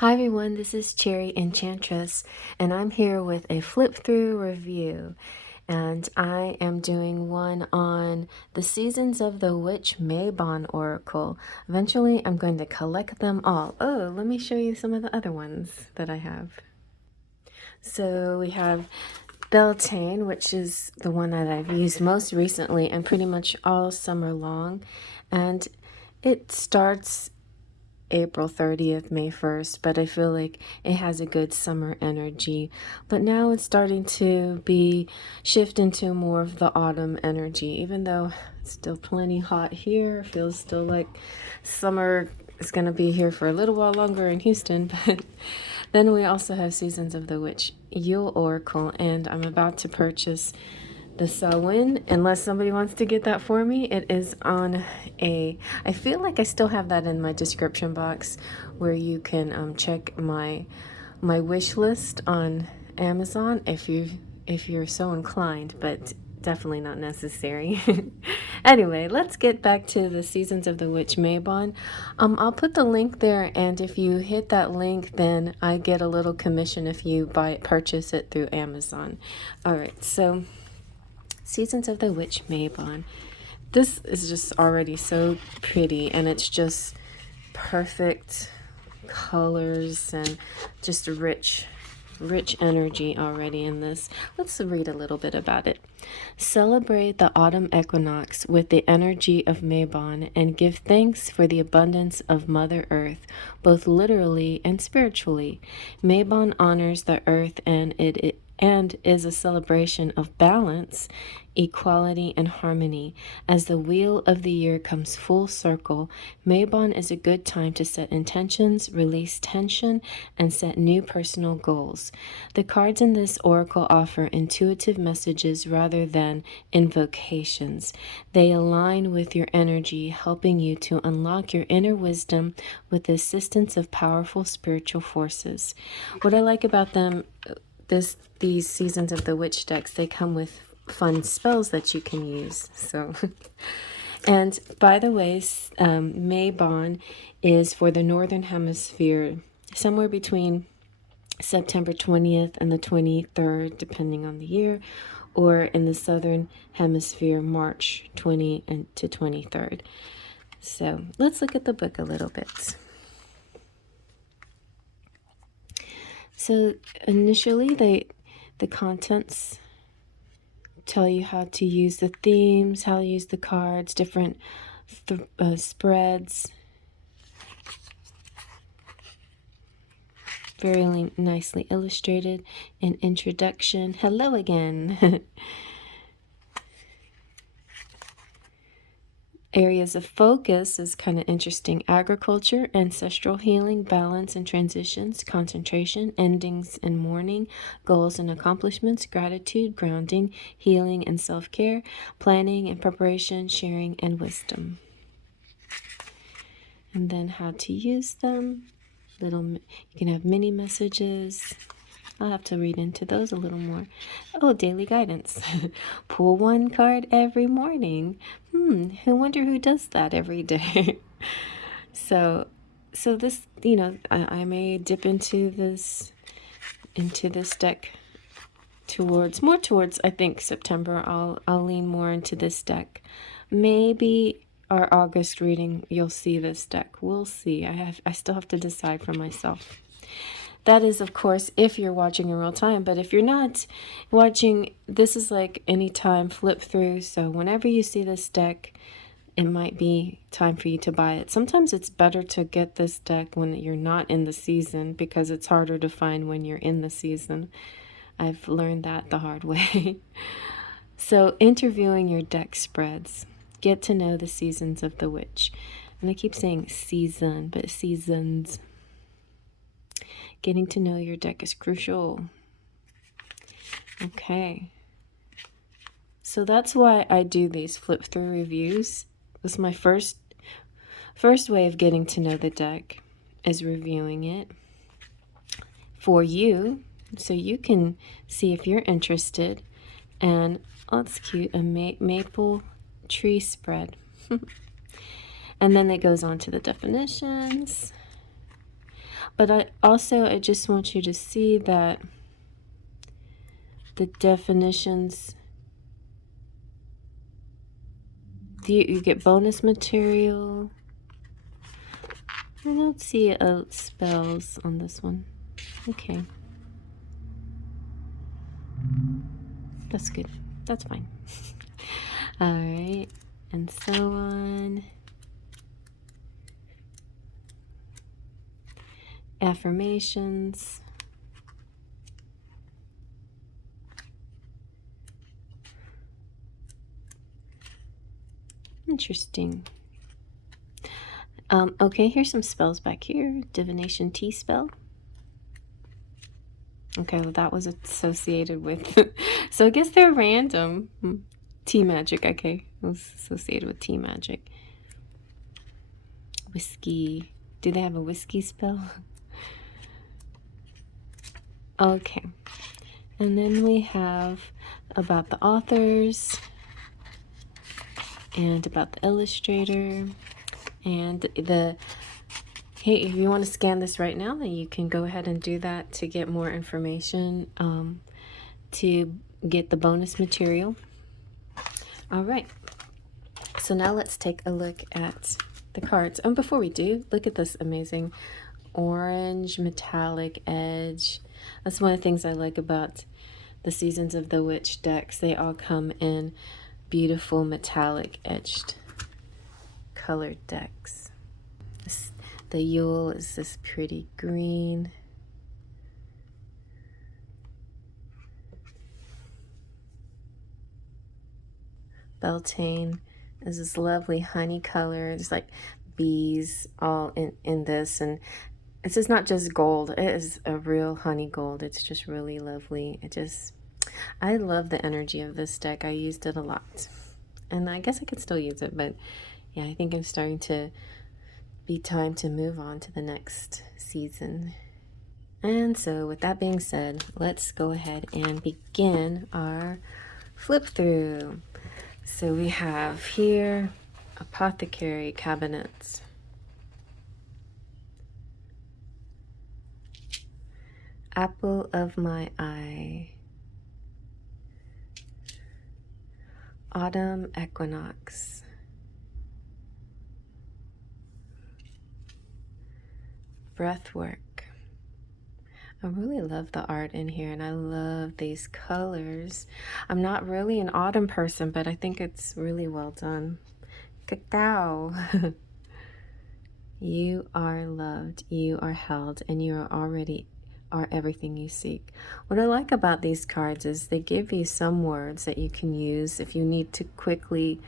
Hi everyone, this is Cherry Enchantress, and I'm here with a flip through review. And I am doing one on the Seasons of the Witch Mabon Oracle. Eventually, I'm going to collect them all. Oh, let me show you some of the other ones that I have. So we have Beltane, which is the one that I've used most recently and pretty much all summer long. And it starts April 30th, May 1st, but I feel like it has a good summer energy. But now it's starting to shift into more of the autumn energy, even though it's still plenty hot here. It feels still like summer is going to be here for a little while longer in Houston. But then we also have Seasons of the Witch Yule Oracle, and I'm about to purchase the Samhain, unless somebody wants to get that for me. It is on I feel like I still have that in my description box where you can check my wish list on Amazon if you're so inclined, but definitely not necessary. Anyway, let's get back to the Seasons of the Witch Mabon. I'll put the link there, and if you hit that link, then I get a little commission if you purchase it through Amazon. All right, so Seasons of the Witch Mabon. This is just already so pretty, and it's just perfect colors and just rich energy already in this. Let's read a little bit about it. Celebrate the autumn equinox with the energy of Mabon and give thanks for the abundance of Mother Earth, both literally and spiritually. Mabon honors the earth and is a celebration of balance, equality, and harmony. As the wheel of the year comes full circle, Mabon is a good time to set intentions, release tension, and set new personal goals. The cards in this oracle offer intuitive messages rather than invocations. They align with your energy, helping you to unlock your inner wisdom with the assistance of powerful spiritual forces. What I like about them, these Seasons of the Witch decks, they come with fun spells that you can use. So, and by the way, Mabon is for the Northern Hemisphere, somewhere between September 20th and the 23rd, depending on the year, or in the Southern Hemisphere, March 20 and to 23rd. So let's look at the book a little bit. So initially, the contents tell you how to use the themes, how to use the cards, different spreads. Very nicely illustrated. An introduction. Hello again. Areas of focus is kind of interesting. Agriculture, ancestral healing, balance and transitions, concentration, endings and mourning, goals and accomplishments, gratitude, grounding, healing and self-care, planning and preparation, sharing and wisdom. And then how to use them. You can have mini messages. I'll have to read into those a little more. Oh, daily guidance. Pull one card every morning. Who wonder who does that every day? So this, I may dip into this deck more towards I think September. I'll lean more into this deck. Maybe our August reading you'll see this deck. We'll see. I still have to decide for myself. That is, of course, if you're watching in real time. But if you're not watching, this is like anytime flip through. So whenever you see this deck, it might be time for you to buy it. Sometimes it's better to get this deck when you're not in the season because it's harder to find when you're in the season. I've learned that the hard way. So interviewing your deck spreads. Get to know the Seasons of the Witch. And I keep saying season, but seasons. Getting to know your deck is crucial. Okay. So that's why I do these flip through reviews. That's my first way of getting to know the deck, is reviewing it for you so you can see if you're interested. And oh, it's cute, a maple tree spread. And then it goes on to the definitions. But I just want you to see that the definitions, you get bonus material. I don't see spells on this one. Okay. That's good. That's fine. Alright. And so on. Affirmations. Interesting. Okay, here's some spells back here. Divination Tea spell. Okay, well that was associated with so I guess they're random. Tea magic, okay. It was associated with tea magic. Whiskey. Do they have a whiskey spell? Okay. And then we have about the authors and about the illustrator and the, hey, if you want to scan this right now, then you can go ahead and do that to get more information, to get the bonus material. All right. So now let's take a look at the cards. And before we do, look at this amazing orange metallic edge. That's one of the things I like about the Seasons of the Witch decks. They all come in beautiful metallic edged colored decks. The Yule is this pretty green. Beltane is this lovely honey color. There's like bees all in this, and it's just not just gold. It is a real honey gold. It's just really lovely. I love the energy of this deck. I used it a lot, and I guess I could still use it, but yeah, I think I'm starting to be time to move on to the next season. And so with that being said, let's go ahead and begin our flip through. So we have here apothecary cabinets, apple of my eye, autumn equinox, breathwork. I really love the art in here, and I love these colors. I'm not really an autumn person, but I think it's really well done. Cacao. You are loved, you are held, and you are already everything you seek. What I like about these cards is they give you some words that you can use if you need to quickly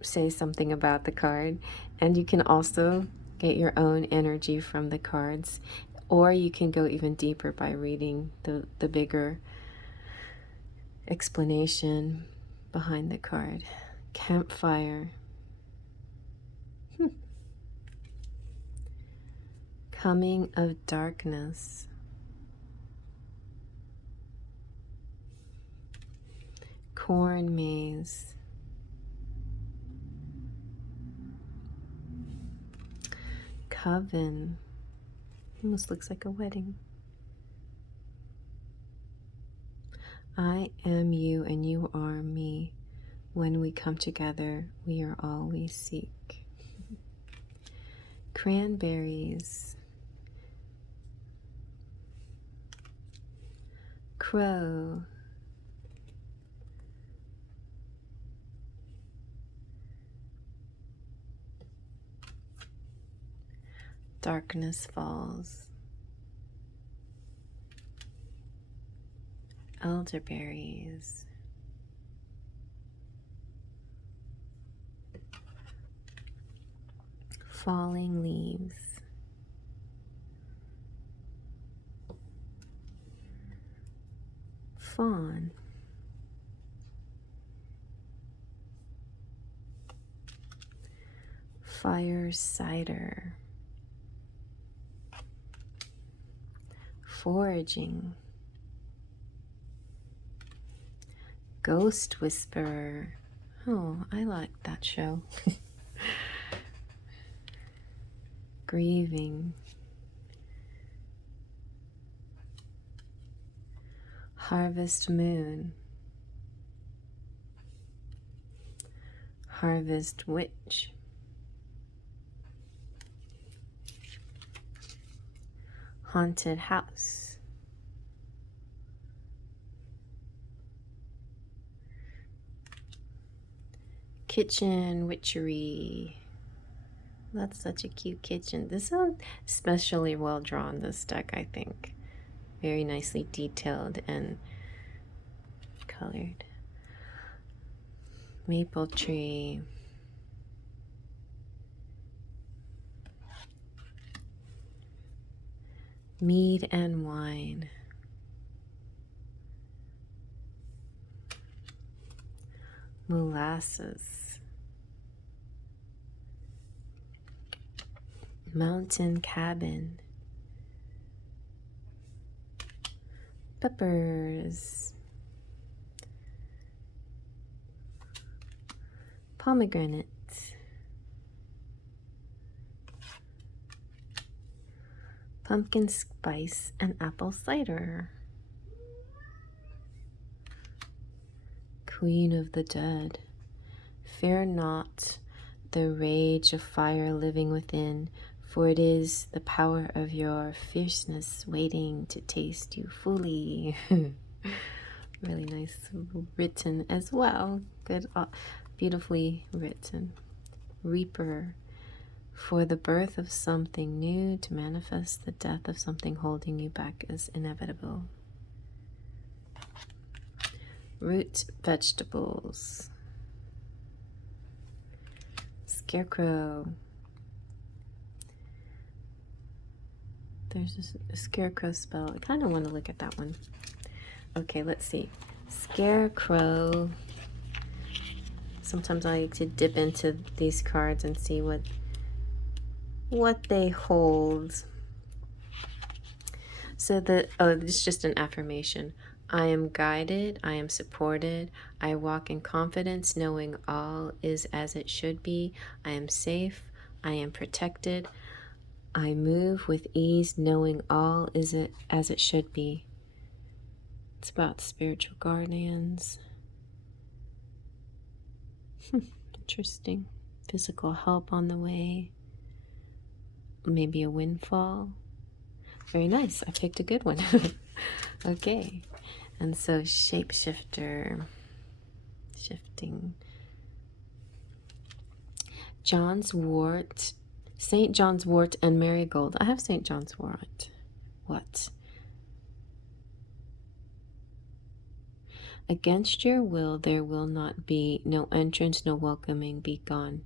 say something about the card, and you can also get your own energy from the cards, or you can go even deeper by reading the bigger explanation behind the card. Campfire. Coming of darkness. Corn maze. Coven. Almost looks like a wedding. I am you and you are me. When we come together, we are all we seek. Cranberries. Crow. Darkness falls. Elderberries. Falling leaves. Fawn. Fire cider. Foraging. Ghost Whisperer. Oh, I like that show. Grieving. Harvest Moon, Harvest Witch, Haunted House, Kitchen Witchery. That's such a cute kitchen. This is especially well drawn, this deck, I think. Very nicely detailed and colored. Maple Tree. Mead and Wine. Molasses. Mountain Cabin. Peppers. Pomegranate. Pumpkin spice and apple cider. Queen of the Dead. Fear not the rage of fire living within, for it is the power of your fierceness waiting to taste you fully. Really nice written as well. Good, beautifully written. Reaper. For the birth of something new to manifest, the death of something holding you back is inevitable. Root vegetables. Scarecrow. There's a scarecrow spell. I kind of want to look at that one. Okay, let's see. Scarecrow. Sometimes I like to dip into these cards and see what they hold. So this is just an affirmation. I am guided, I am supported, I walk in confidence knowing all is as it should be. I am safe, I am protected, I move with ease knowing all is as it should be. It's about spiritual guardians. Interesting. Physical help on the way. Maybe a windfall. Very nice. I picked a good one. Okay. And so shapeshifter. Shifting. John's wort. St. John's wort and marigold. I have St. John's wort. What? Against your will there will not be no entrance, no welcoming, be gone.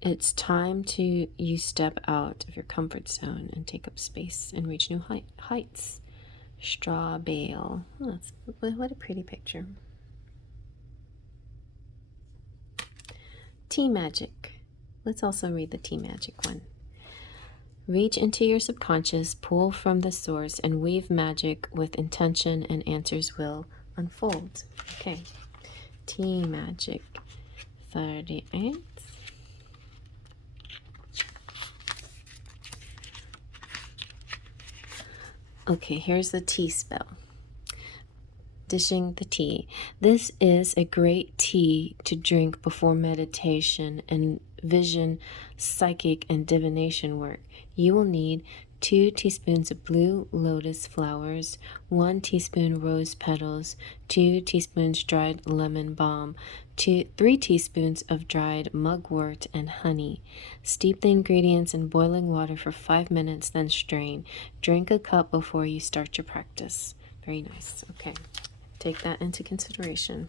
It's time to you step out of your comfort zone and take up space and reach new heights. Straw bale. Oh, what a pretty picture. Tea magic. Let's also read the tea magic one. Reach into your subconscious, pull from the source, and weave magic with intention, and answers will unfold. Okay. Tea magic. 38. Okay, here's the tea spell. Dishing the tea. This is a great tea to drink before meditation and vision, psychic, and divination work. You will need 2 teaspoons of blue lotus flowers, 1 teaspoon rose petals, 2 teaspoons dried lemon balm, 3 teaspoons of dried mugwort and honey. Steep the ingredients in boiling water for 5 minutes, then strain. Drink a cup before you start your practice. Very nice. Okay, take that into consideration.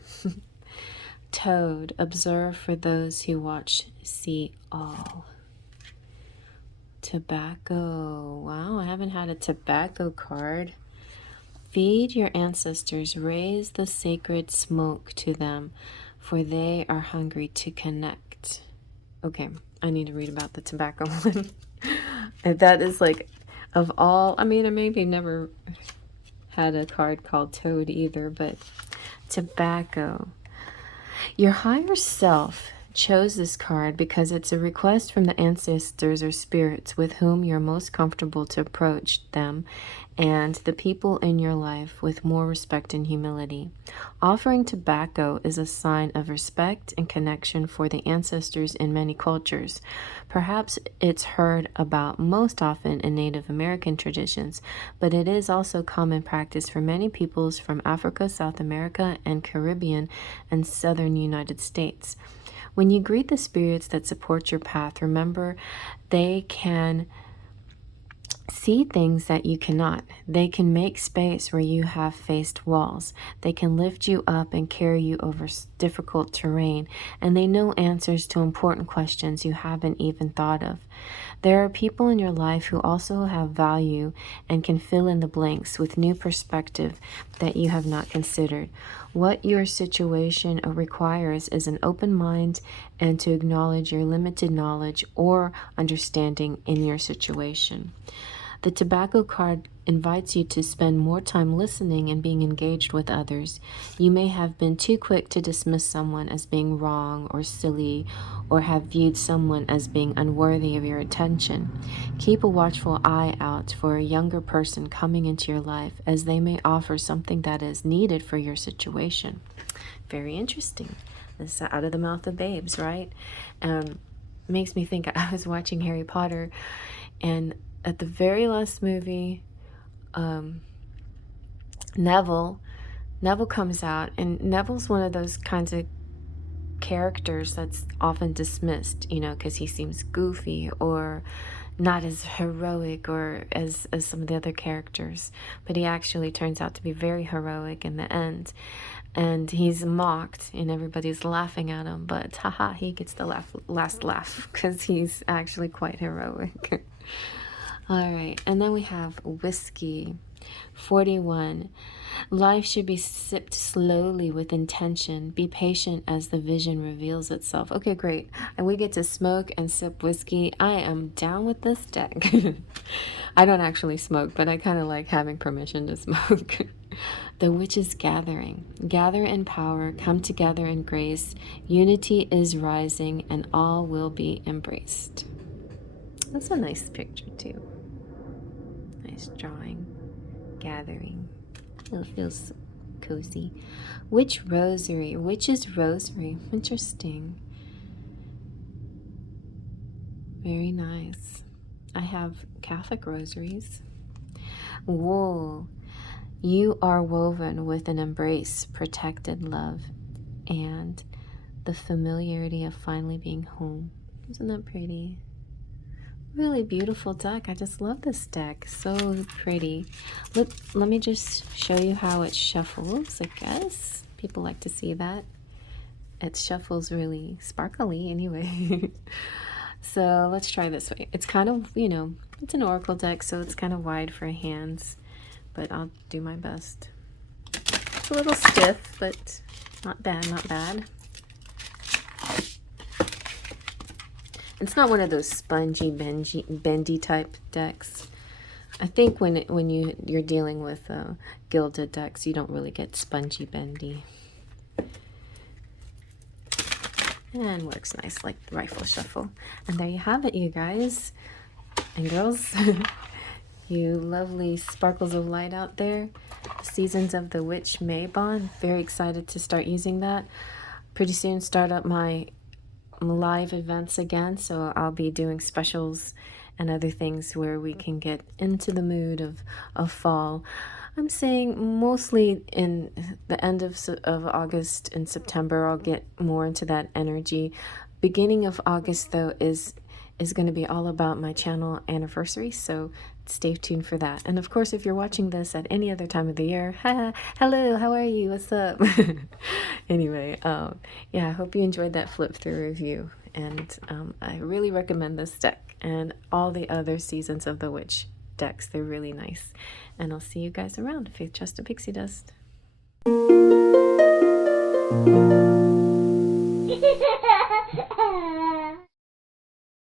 Toad, observe for those who watch, see all. Tobacco. Wow, I haven't had a tobacco card. Feed your ancestors, raise the sacred smoke to them, for they are hungry to connect. Okay, I need to read about the tobacco one. And that is like, of all, I mean, I maybe never had a card called Toad either, but tobacco. Your higher self chose this card because it's a request from the ancestors or spirits with whom you're most comfortable to approach them and the people in your life with more respect and humility. Offering tobacco is a sign of respect and connection for the ancestors in many cultures. Perhaps it's heard about most often in Native American traditions, but it is also common practice for many peoples from Africa, South America, and Caribbean and southern United States. When you greet the spirits that support your path, remember they can see things that you cannot. They can make space where you have faced walls. They can lift you up and carry you over difficult terrain, and they know answers to important questions you haven't even thought of. There are people in your life who also have value and can fill in the blanks with new perspective that you have not considered. What your situation requires is an open mind and to acknowledge your limited knowledge or understanding in your situation. The tobacco card invites you to spend more time listening and being engaged with others. You may have been too quick to dismiss someone as being wrong or silly, or have viewed someone as being unworthy of your attention. Keep a watchful eye out for a younger person coming into your life, as they may offer something that is needed for your situation. Very interesting. This is out of the mouth of babes, right? Makes me think, I was watching Harry Potter, and at the very last movie, Neville comes out, and Neville's one of those kinds of characters that's often dismissed, because he seems goofy or not as heroic or as some of the other characters, but he actually turns out to be very heroic in the end, and he's mocked and everybody's laughing at him, but haha, he gets the last laugh because he's actually quite heroic. All right, and then we have whiskey. 41. Life should be sipped slowly with intention. Be patient as the vision reveals itself. Okay, great. And we get to smoke and sip whiskey. I am down with this deck. I don't actually smoke, but I kind of like having permission to smoke. The witch's gathering. Gather in power, come together in grace. Unity is rising, and all will be embraced. That's a nice picture, too. Nice drawing. Gathering. It feels cozy. Witch's rosary. Interesting. Very nice. I have Catholic rosaries. Wool. You are woven with an embrace, protected love, and the familiarity of finally being home. Isn't that pretty? Really beautiful deck. I just love this deck. So pretty. Let me just show you how it shuffles, I guess. People like to see that. It shuffles really sparkly anyway. So let's try this way. It's kind of, it's an oracle deck, so it's kind of wide for hands, but I'll do my best. It's a little stiff, but not bad, not bad. It's not one of those spongy, bendy type decks. I think when you're dealing with gilded decks, you don't really get spongy, bendy. And works nice like rifle shuffle. And there you have it, you guys and girls. You lovely sparkles of light out there. Seasons of the Witch Mabon. Very excited to start using that. Pretty soon start up my live events again, so I'll be doing specials and other things where we can get into the mood of fall. I'm saying mostly in the end of August and September I'll get more into that energy. Beginning of August though is going to be all about my channel anniversary, so stay tuned for that. And of course, if you're watching this at any other time of the year, hello, how are you? What's up? Anyway, yeah, I hope you enjoyed that flip through review. And I really recommend this deck and all the other Seasons of the Witch decks. They're really nice. And I'll see you guys around. Faith, Trust, and Pixie Dust.